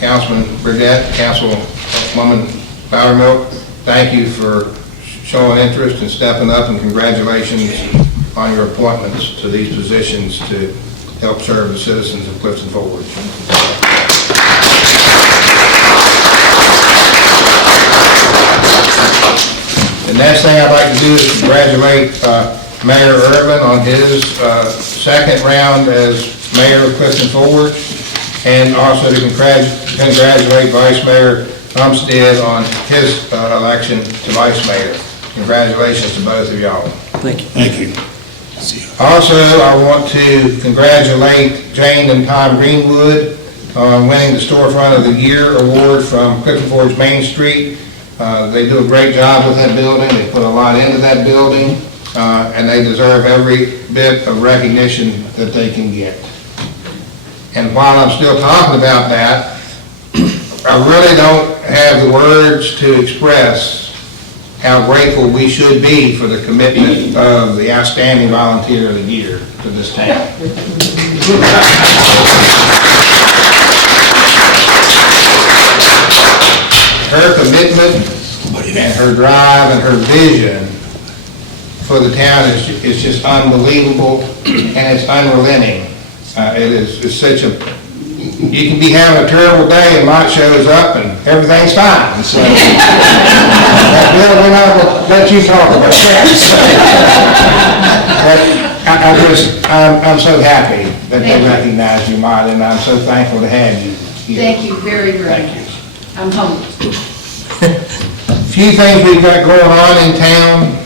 Councilman Burdette, Councilwoman Loudermilk, thank you for showing interest and stepping up, and congratulations on your appointments to these positions to help serve the citizens of Clifton Forward. The next thing I'd like to do is congratulate Mayor Urban on his second round as Mayor of Clifton Forward, and also to congratulate Vice Mayor Umstead on his election to Vice Mayor. Congratulations to both of y'all. Thank you. Thank you. Also, I want to congratulate Jane and Tom Greenwood on winning the Storefront of the Year award from Clifton Forge Main Street. They do a great job with that building. They put a lot into that building, and they deserve every bit of recognition that they can get. And while I'm still talking about that, I really don't have the words to express how grateful we should be for the commitment of the Outstanding Volunteer of the Year to this town. Her commitment and her drive and her vision for the town is just unbelievable, and it's unrelenting. It's such a, you can be having a terrible day and Mike shows up and everything's fine. So, Bill, we're not going to let you talk about that. But I'm so happy that they recognize you, Marty, and I'm so thankful to have you here. Thank you very, very much. I'm humbled. A few things we've got going on in town.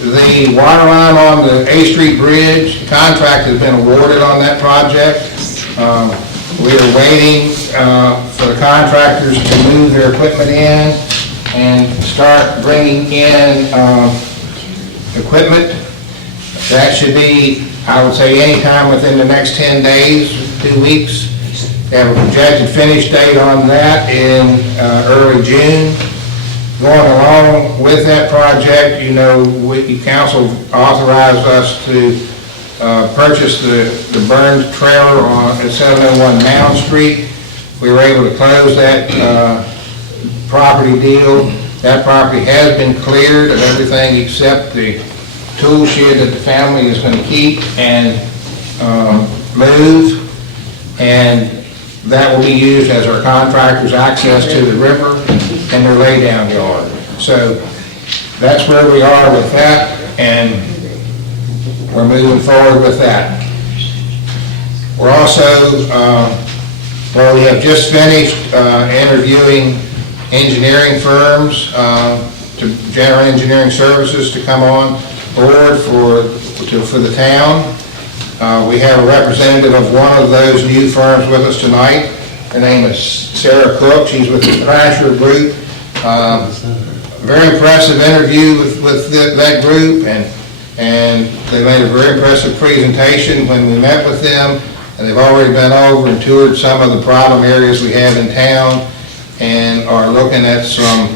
The water line on the A Street Bridge, the contract has been awarded on that project. We are waiting for the contractors to move their equipment in and start bringing in equipment. That should be, I would say, anytime within the next 10 days, 2 weeks. They have a projected finish date on that in early June. Going along with that project, you know, council authorized us to purchase the burned trailer at 701 Mound Street. We were able to close that property deal. That property has been cleared of everything except the tool shed that the family is going to keep and move, and that will be used as our contractor's access to the river and their laydown yard. So that's where we are with that, and we're moving forward with that. We're also, well, we have just finished interviewing engineering firms, to general engineering services to come on board for the town. We have a representative of one of those new firms with us tonight. Her name is Sarah Cook. She's with the Thrasher Group. Very impressive interview with that group, and they made a very impressive presentation when we met with them, and they've already been over and toured some of the problem areas we have in town and are looking at some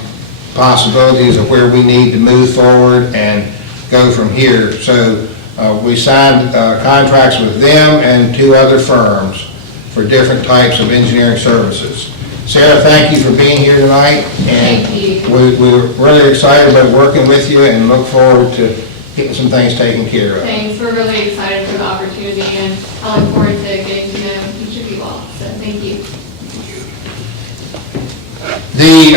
possibilities of where we need to move forward and go from here. So we signed contracts with them and 2 other firms for different types of engineering services. Sarah, thank you for being here tonight, and we're really excited about working with you and look forward to getting some things taken care of. Thanks, we're really excited for the opportunity, and I look forward to getting to know each of you all, so thank you. The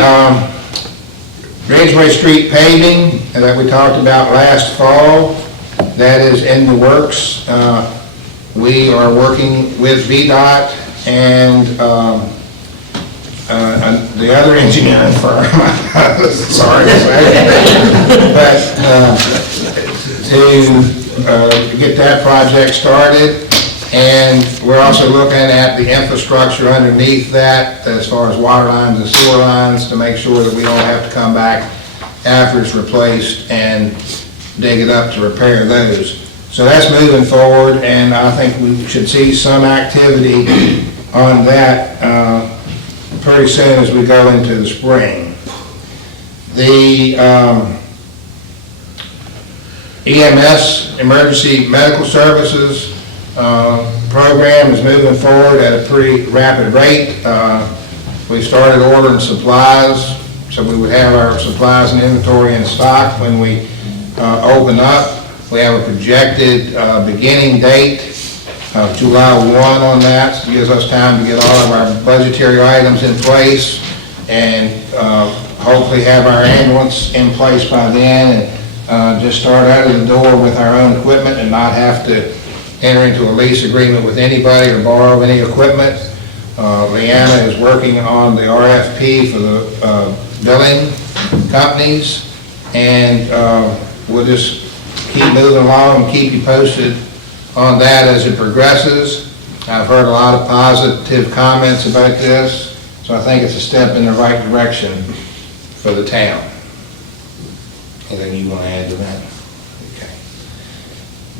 Ridgeway Street paving that we talked about last fall, that is in the works. We are working with VDOT and the other engineering firm, sorry, but to get that project started. And we're also looking at the infrastructure underneath that as far as water lines and sewer lines to make sure that we don't have to come back after it's replaced and dig it up to repair those. So that's moving forward, and I think we should see some activity on that pretty soon as we go into the spring. The EMS, Emergency Medical Services, program is moving forward at a pretty rapid rate. We started ordering supplies, so we would have our supplies and inventory in stock when we open up. We have a projected beginning date of July 1 on that. So it gives us time to get all of our budgetary items in place and hopefully have our ambulance in place by then and just start out of the door with our own equipment and not have to enter into a lease agreement with anybody or borrow any equipment. Leanna is working on the RFP for the billing companies, and we'll just keep moving along and keep you posted on that as it progresses. I've heard a lot of positive comments about this, so I think it's a step in the right direction for the town. Anything you want to add to that? Okay.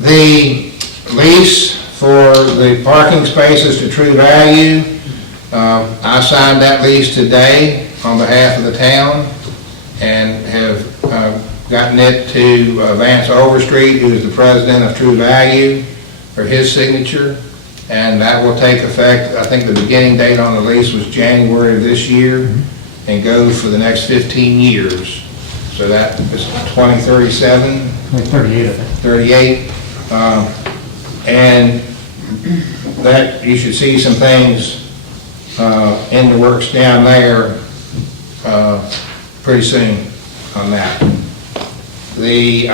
The lease for the parking spaces to True Value, I signed that lease today on behalf of the town and have gotten it to Vance Overstreet, who is the president of True Value, for his signature, and that will take effect. I think the beginning date on the lease was January of this year and goes for the next 15 years. So that is 2037? 38, I think. 38. And that, you should see some things in the works down there pretty soon on that. The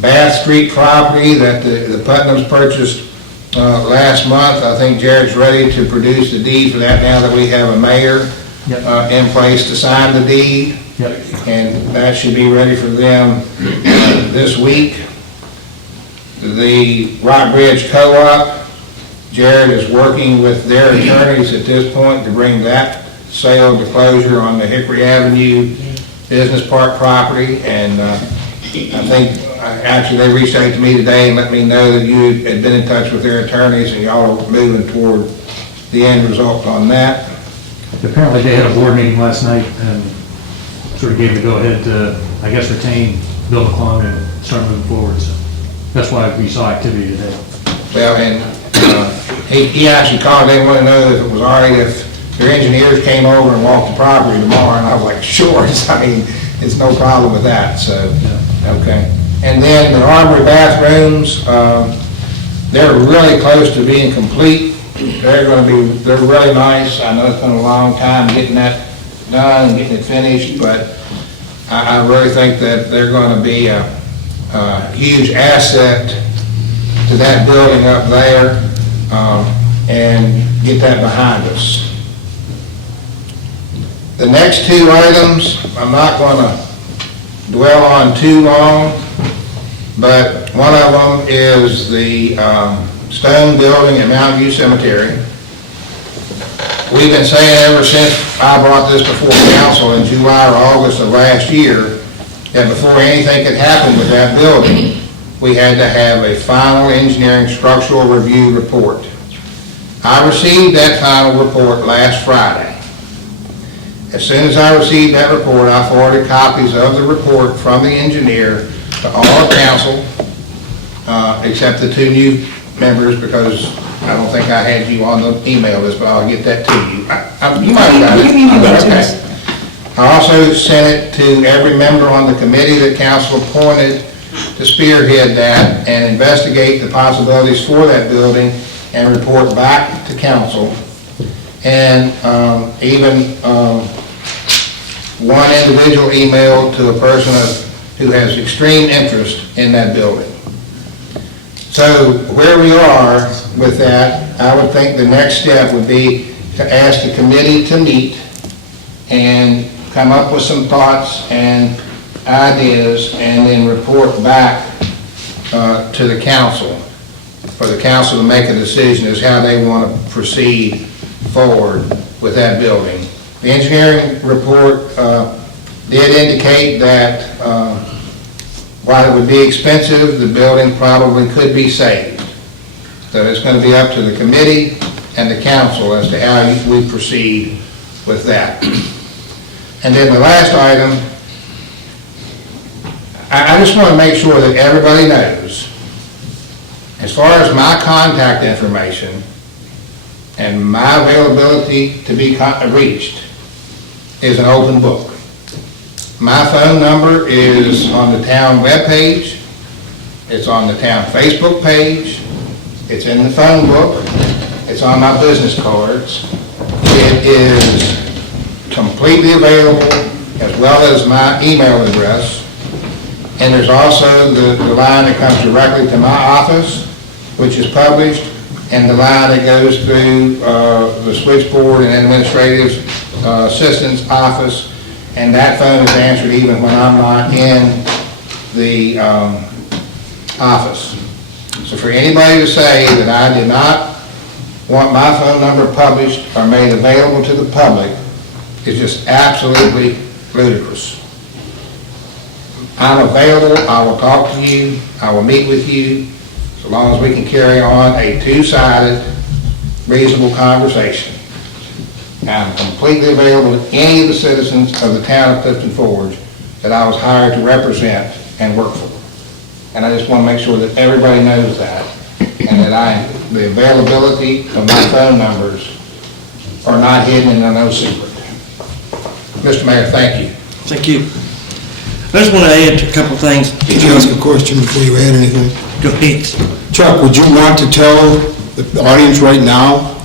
Bath Street property that the Putnams purchased last month, I think Jared's ready to produce the deed for that now that we have a mayor in place to sign the deed. Yep. And that should be ready for them this week. The Rock Bridge Co-op, Jared is working with their attorneys at this point to bring that sale to closure on the Hickory Avenue Business Park property, and I think, actually they reached out to me today and let me know that you had been in touch with their attorneys and y'all are moving toward the end result on that. Apparently they had a board meeting last night and sort of gave the go-ahead to, I guess, retain Bill McClung and start moving forward, so that's why we saw activity today. Well, and he actually called, they wanted to know if it was all right if their engineers came over and walked the property tomorrow, and I was like, sure, I mean, it's no problem with that, so, okay. And then the Armory Bathrooms, they're really close to being complete. They're really nice. I know it's been a long time getting that done and getting it finished, but I really think that they're going to be a huge asset to that building up there, and get that behind us. The next two items, I'm not going to dwell on too long, but one of them is the stone building at Mountain View Cemetery. We've been saying ever since I brought this before council in July or August of last year that before anything could happen with that building, we had to have a final engineering structural review report. I received that final report last Friday. As soon as I received that report, I forwarded copies of the report from the engineer to all of council, except the two new members, because I don't think I had you on the email list, but I'll get that to you. You might have got it. Okay. I also sent it to every member on the committee that council appointed to spearhead that and investigate the possibilities for that building and report back to council. And even one individual email to a person who has extreme interest in that building. So where we are with that, I would think the next step would be to ask the committee to meet and come up with some thoughts and ideas and then report back to the council, for the council to make a decision as how they want to proceed forward with that building. The engineering report did indicate that while it would be expensive, the building probably could be saved. So it's going to be up to the committee and the council as to how we proceed with that. And then the last item, I just want to make sure that everybody knows As far as my contact information and my availability to be reached is an open book. My phone number is on the town webpage, it's on the town Facebook page, it's in the phone book, it's on my business cards. It is completely available, as well as my email address. And there's also the line that comes directly to my office, which is published, and the line that goes through the switchboard and administrative assistant's office, and that phone is answered even when I'm not in the office. So for anybody to say that I did not want my phone number published or made available to the public is just absolutely ludicrous. I'm available, I will talk to you, I will meet with you, so long as we can carry on a two-sided, reasonable conversation. I'm completely available to any of the citizens of the town of Clifton Forge that I was hired to represent and work for. And I just want to make sure that everybody knows that, and that the availability of my phone numbers are not hidden and are no secret. Mr. Mayor, thank you. Thank you. I just want to add a couple things. Could you ask a question before you add anything? Go ahead. Chuck, would you want to tell the audience right now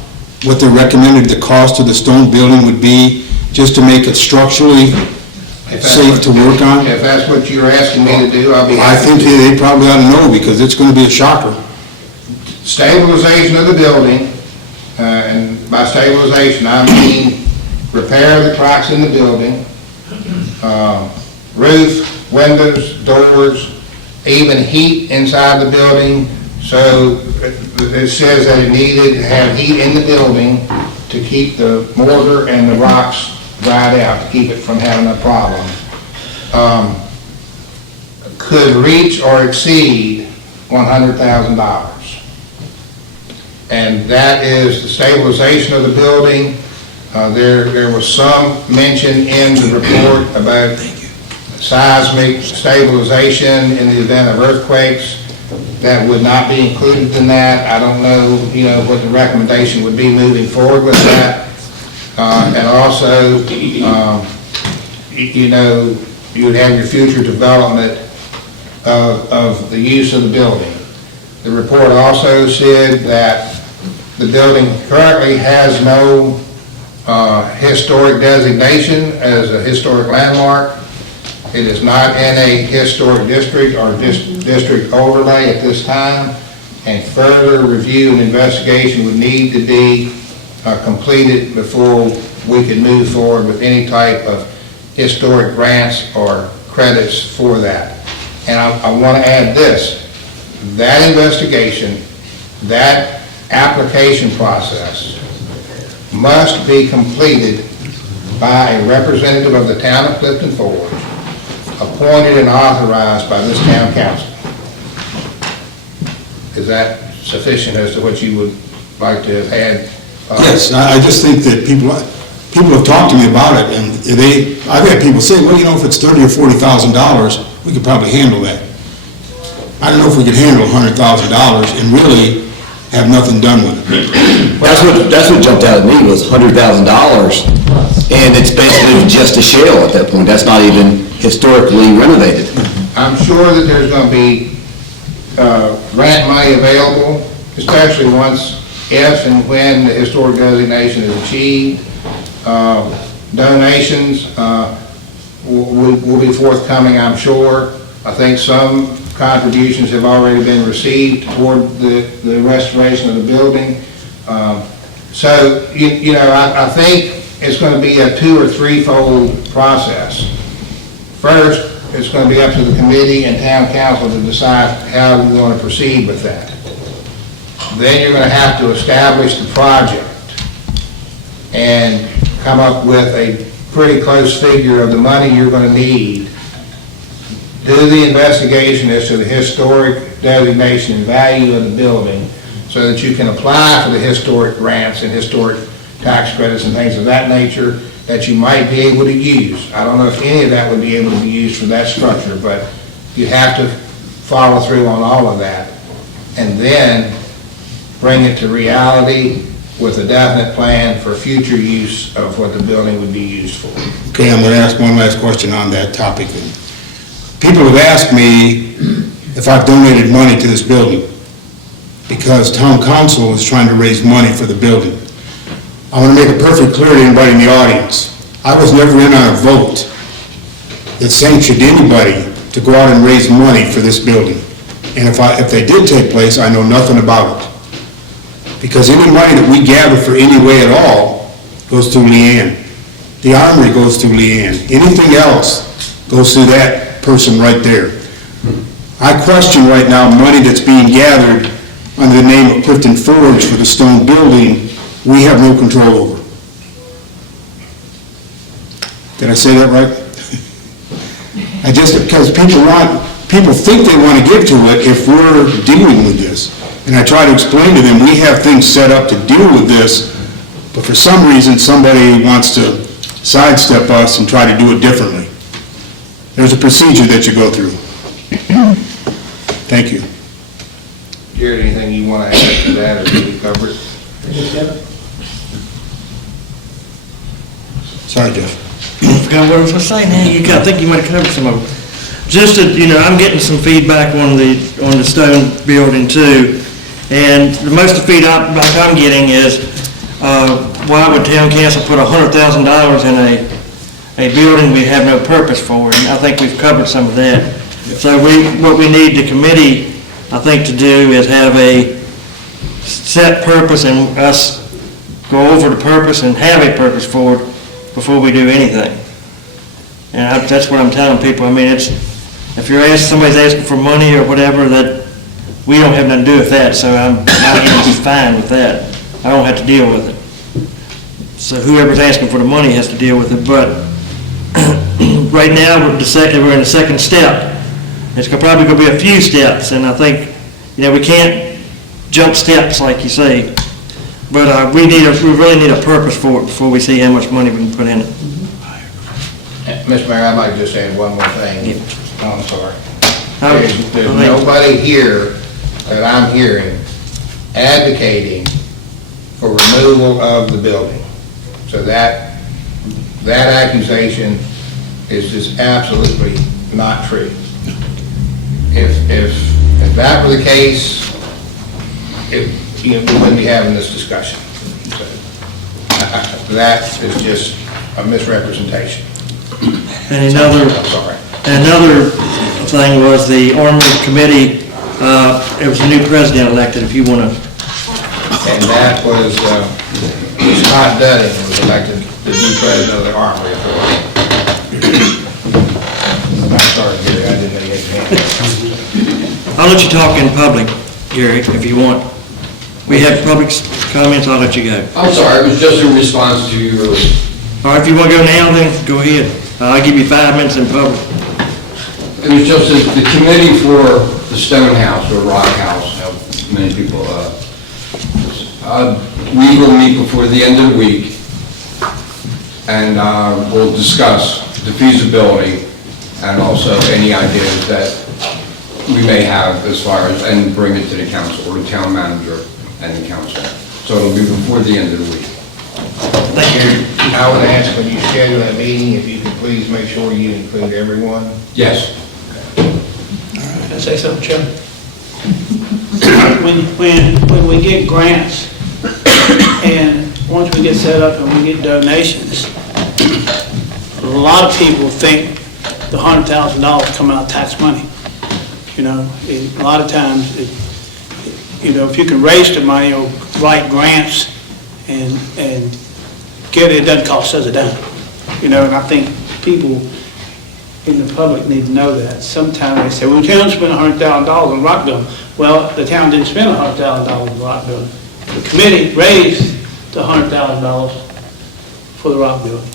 what they recommended the cost of the stone building would be, just to make it structurally safe to work on? If that's what you're asking me to do, I'll be I happy think to. they probably ought to know, because it's going to be a shocker. Stabilization of the building, and by stabilization, I mean repair the cracks in the building, roof, windows, doors, even heat inside the building. So it says that it needed to have heat in the building to keep the mortar and the rocks dried out, to keep it from having a problem. Could reach or exceed $100,000. And that is the stabilization of the building. There was some mention in the report about seismic stabilization in the event of earthquakes. That would not be included in that. I don't know, what the recommendation would be moving forward with that. And also, you would have your future development of the use of the building. The report also said that the building currently has no historic designation as a historic landmark. It is not in a historic district or district overlay at this time, and further review and investigation would need to be completed before we could move forward with any type of historic grants or credits for that. And I want to add this: that investigation, that application process must be completed by a representative of the town of Clifton Forge, appointed and authorized by this town council. Is that sufficient as to what you would like to have had? Yes, I just think that people have talked to me about it, and I've had people say, well, if it's $30,000 or $40,000, we could probably handle that. I don't know if we could handle $100,000 and really have nothing done with it. That's what jumped out at me was $100,000, and it's basically just a shell at that point. That's not even historically renovated. I'm sure that there's going to be grant money available, especially once, if and when the historic designation is achieved. Donations will be forthcoming, I'm sure. I think some contributions have already been received toward the restoration of the building. So, I think it's going to be a 2- or 3-fold process. First, it's going to be up to the committee and town council to decide how we want to proceed with that. Then you're going to have to establish the project and come up with a pretty close figure of the money you're going to need. Do the investigation as to the historic designation and value of the building so that you can apply for the historic grants and historic tax credits and things of that nature that you might be able to use. I don't know if any of that would be able to be used for that structure, but you have to follow through on all of that. and then bring it to reality with a definite plan for future use of what the building would be used for. Okay, I'm gonna ask one last question on that topic then. People have asked me if I've donated money to this building, because town council is trying to raise money for the building. I want to make it perfectly clear to anybody in the audience, I was never in on a vote that sanctioned anybody to go out and raise money for this building. And if they did take place, I know nothing about it. Because any money that we gather for any way at all goes through Leanne. The Armory goes through Leanne. Anything else goes through that person right there. I question right now money that's being gathered under the name of Clifton Forge for the stone building, we have no control over. Did I say that right? Because people think they want to give to it if we're dealing with this. And I try to explain to them, we have things set up to deal with this, but for some reason, somebody wants to sidestep us and try to do it differently. There's a procedure that you go through. Thank you. Jared, anything you want to add to that, or did we cover it? Sorry, Jeff. I forgot what I was gonna say now, I think you might have covered some of it. Just that, I'm getting some feedback on the stone building too, and the most of the feedback I'm getting is, why would town council put $100,000 in a building we have no purpose for? And I think we've covered some of that. So what we need the committee, I think, to do is have a set purpose and us go over the purpose and have a purpose for it before we do anything. And that's what I'm telling people. I mean, if somebody's asking for money or whatever, that we don't have nothing to do with that, so I'm fine with that. I don't have to deal with it. So whoever's asking for the money has to deal with it, but right now, we're in the second step. It's probably going to be a few steps, and I think, we can't jump steps like you say, but we really need a purpose for it before we see how much money we can put in it. Mr. Mayor, I'd like to just add one more thing. Yeah. Oh, I'm sorry. Oh, There's nobody here that I'm hearing advocating for removal of the building. So that accusation is just absolutely not true. If that were the case, we wouldn't be having this discussion. So, that is just a misrepresentation. And another thing was the Armory Committee, it was a new president elected, if you want to. And that was, Scott Dudding was elected the new president of the Armory Authority. I'm sorry, Gary, I didn't know you had your hand up. I'll let you talk in public, Gary, if you want. We have public comments, I'll let you go. I'm sorry, it was just in response to your... All right, if you want to go now, then go ahead. I'll give you 5 minutes in public. It was just that the committee for the stone house or rock house, how many people, we will meet before the end of the week, and we'll discuss the feasibility and also any ideas that we may have as far as, and bring it to the council, or the town manager and the council. So it'll be before the end of the week. Thank you. I would ask when you schedule that meeting, if you could please make sure you include everyone. Yes. Can I say something, Chairman? When we get grants, and once we get set up and we get donations, a lot of people think the $100,000 come out of tax money. A lot of times, if you can raise the money or write grants and get it, it doesn't cost us a dime. And I think people in the public need to know that. Sometimes they say, well, the town spent $100,000 on rock building. Well, the town didn't spend $100,000 on rock building. The committee raised the $100,000 for the rock building.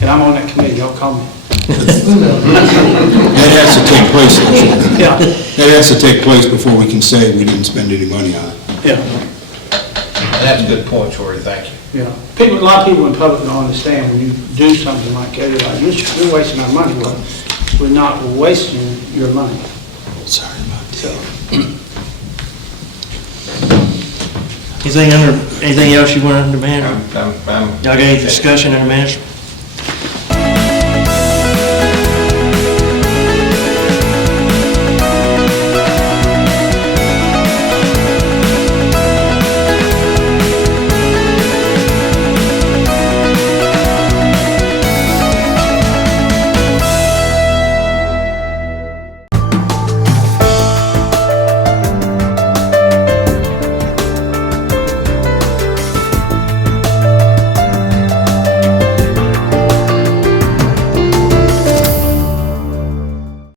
And I'm on that committee, don't call me. That has to take place, actually. Yeah, That has to take place before we can say we didn't spend any money on it. yeah, And that's a good point, Shorty, thank you. yeah. A lot of people in public don't understand when you do something like that, you're like, you're wasting our money. Well, we're not wasting your money. Sorry about that. So, Anything else you want under manager? Y'all got any discussion under manager?